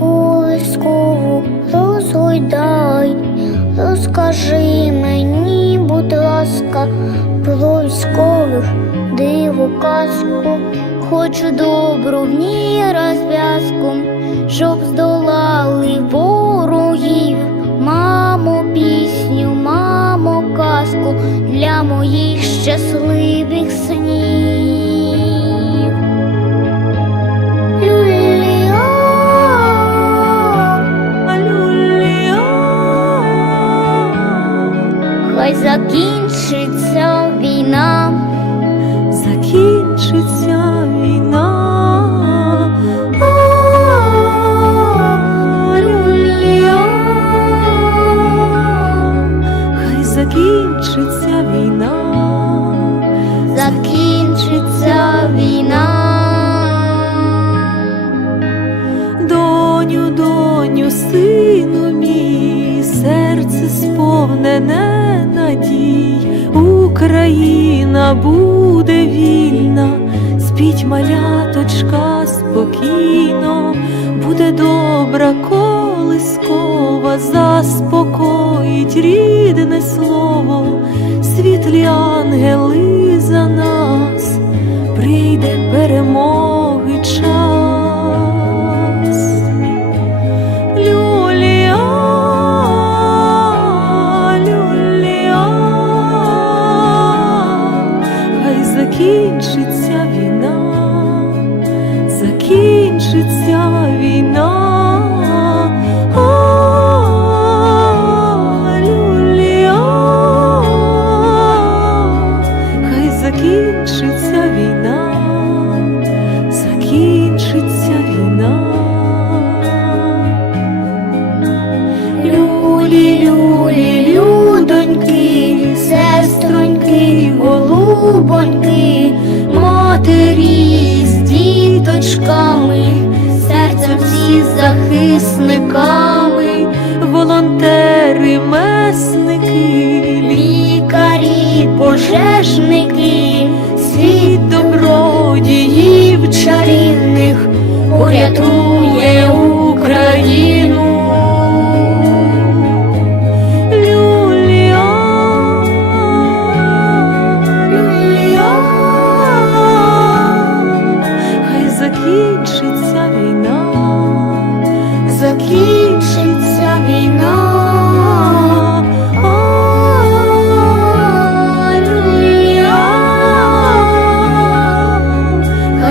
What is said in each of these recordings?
колискову розгойдай, розкажи мені, будь ласка, про військових диву казку, хочу добру в ній розв'язку, щоб здолали ворогів, мамо, пісню, мамо, казку для моїх щасливих снів. Закінчиться війна. закінчиться війна. Хай закінчиться війна, Закінчиться війна. доню, доню, сину мій, серце сповнене Україна буде вільна, спіть маляточка спокійно, буде добра колискова, заспокоїть рідне слово, закінчиться війна, закінчиться війна. Серцем захисниками, волонтери, месники, лікарі, пожежники, світ добродіїв чарівних, порятуй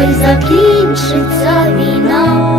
хай закінчиться війна.